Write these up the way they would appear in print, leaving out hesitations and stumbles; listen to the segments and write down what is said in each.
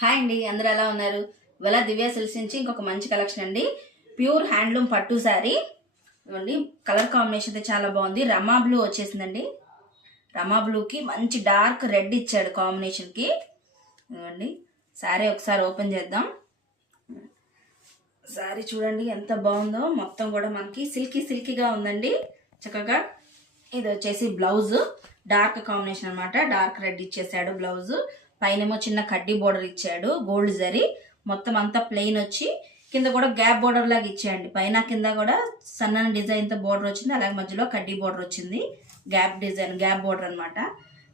Hi అండి, అందరూ ఎలా ఉన్నారు? ఇవాళ దివ్య సిల్క్స్ నుంచి ఇంకొక మంచి కలెక్షన్ అండి. ప్యూర్ హ్యాండ్లూమ్ పట్టు శారీ ఇవ్వండి. కలర్ కాంబినేషన్ అయితే చాలా బాగుంది. రమా బ్లూ వచ్చేసిందండి. రమా బ్లూకి మంచి డార్క్ రెడ్ ఇచ్చాడు కాంబినేషన్కి. ఇవ్వండి శారీ ఒకసారి ఓపెన్ చేద్దాం. శారీ చూడండి ఎంత బాగుందో. మొత్తం కూడా మనకి సిల్కీగా ఉందండి చక్కగా. ఇది వచ్చేసి బ్లౌజ్ డార్క్ కాంబినేషన్ అనమాట. డార్క్ రెడ్ ఇచ్చేసాడు బ్లౌజ్. పైనేమో చిన్న కడ్డీ బోర్డర్ ఇచ్చాడు గోల్డ్ జరీ. మొత్తం అంతా ప్లెయిన్ వచ్చి కింద కూడా గ్యాప్ బోర్డర్ లాగా ఇచ్చాయండి. పైన కింద కూడా సన్నని డిజైన్తో బోర్డర్ వచ్చింది. అలాగే మధ్యలో కడ్డీ బోర్డర్ వచ్చింది. గ్యాప్ బోర్డర్ అనమాట.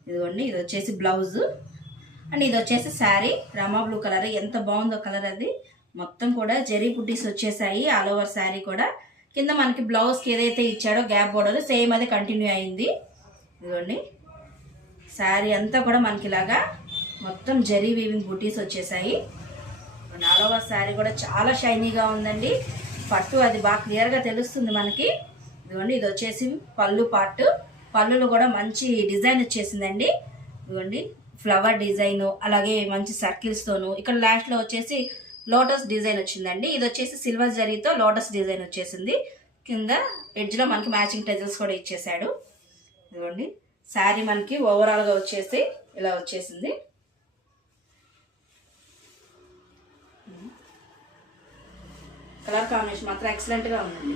ఇదిగోండి ఇది వచ్చేసి బ్లౌజ్ అండ్ ఇది వచ్చేసి శారీ రమా బ్లూ కలర్. ఎంత బాగుందో కలర్ అది. మొత్తం కూడా జరీ బుడ్డీస్ వచ్చేసాయి ఆల్ ఓవర్ శారీ కూడా. కింద మనకి బ్లౌజ్కి ఏదైతే ఇచ్చాడో గ్యాప్ బోర్డర్ సేమ్ అది కంటిన్యూ అయింది. ఇదిగోండి శారీ అంతా కూడా మనకి ఇలాగా మొత్తం జరీ వీవింగ్ బుటీస్ వచ్చేసాయి. ఆల్ ఓవర్ శారీ కూడా చాలా షైనీగా ఉందండి. పట్టు అది బాగా క్లియర్గా తెలుస్తుంది మనకి. ఇదిగోండి ఇది వచ్చేసి పళ్ళు పార్ట్. పళ్ళులో కూడా మంచి డిజైన్ వచ్చేసిందండి. ఇదిగోండి ఫ్లవర్ డిజైన్, అలాగే మంచి సర్కిల్స్తోను. ఇక్కడ లాస్ట్లో వచ్చేసి లోటస్ డిజైన్ వచ్చిందండి. ఇది వచ్చేసి సిల్వర్ జరీతో లోటస్ డిజైన్ వచ్చేసింది. కింద ఎడ్జ్లో మనకి మ్యాచింగ్ టెజల్స్ కూడా ఇచ్చేసాడు. ఇదిగోండి శారీ మనకి ఓవరాల్గా వచ్చేసి ఇలా వచ్చేసింది. కలర్ కాంబినేషన్ మాత్రం ఎక్సలెంట్గా ఉందండి.